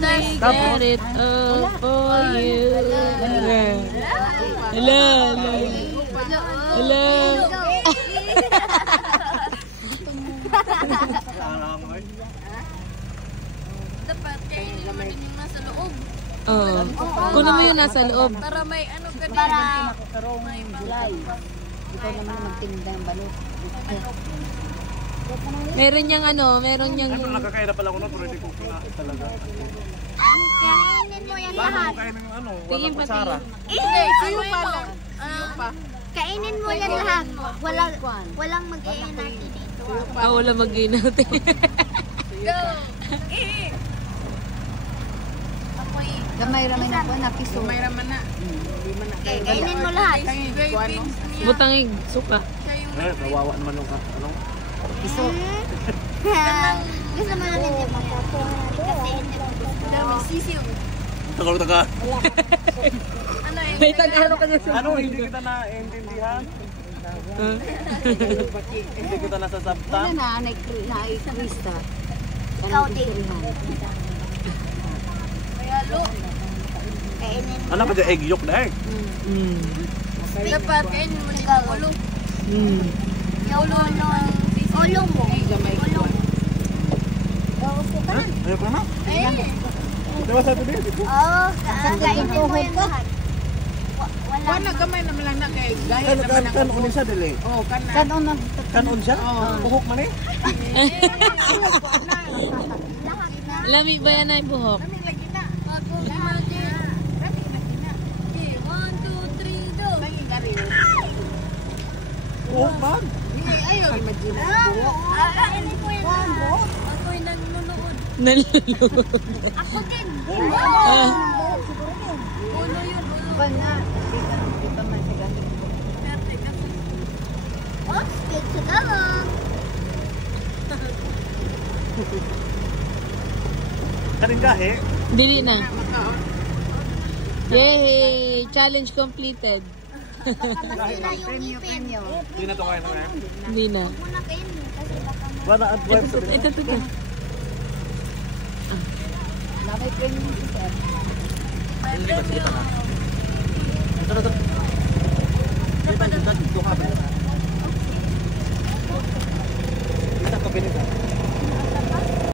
get it all for you. Hello, hello. Hello. Dapat kayo naman din yung nasa loob. Oh. Kunin mo yung nasa loob. Para may ano ka din. Para may gulay. Ikaw naman magtinda ng balot. Meron niyang ano, meron niyang... Nakakain na pala ko na, pero hindi ko kinain talaga. Kainin mo yan lahat. Kain ng ano, Tingin walang pa, kutsara. Hindi, suyo pa. Kainin mo yan lahat. Walang mag-iinati dito. Wala mag-gain natin. Go! Gamay-ramay na po, napiso. Gamay-ramay na. Kainin mo lahat. Butangig, suka. Nawawa naman yung ano. Piso. Gusto mo na rin yung kasi hindi mo gusto. Dami sisiw. Tagal-tagal. Ano yun? May tag-ano ka sa Ano, hindi kita na-intindihan? Hindi kita nasasabtan? Wala na, na-Krista. Ikaw din. Mayalo. Kainin mo. Ano ba dyan? Egg yolk na egg? Dapat kainin mo din ang ulo. Yung ulo mo. Ulo mo. Ayaw ka na? Ay! Diba sa ito din? Oo, kainin mo yan lahat. Wala gamay naman lang na kay gaya naman ang Kanon siya dili? oh kana. Kanon na. Kanon siya? Buhok man eh? Lami ba yan ay buhok? Kami lagi na. Ako imagine. Kami lagi na. Okay, 1, 2, 3, go! Lagi gari. Buhok man? Hindi ayo imagine. Kainin ko yan lahat. Ako'y nanonood. Nalulod. Ako din. Ulo yun, ulo. Bana. Dito man sa ganito. Perfect kasi. Oops, pizza ka lang. Kanin gahe? Dili na. Yay! Challenge completed. Kasi na yung ipin. Hindi na ito kain na ngayon. Hindi na. Muna kainin kasi baka Wala advice. Ito. may premium si Sir. Ito. Kita ka ba? Kita ka ba?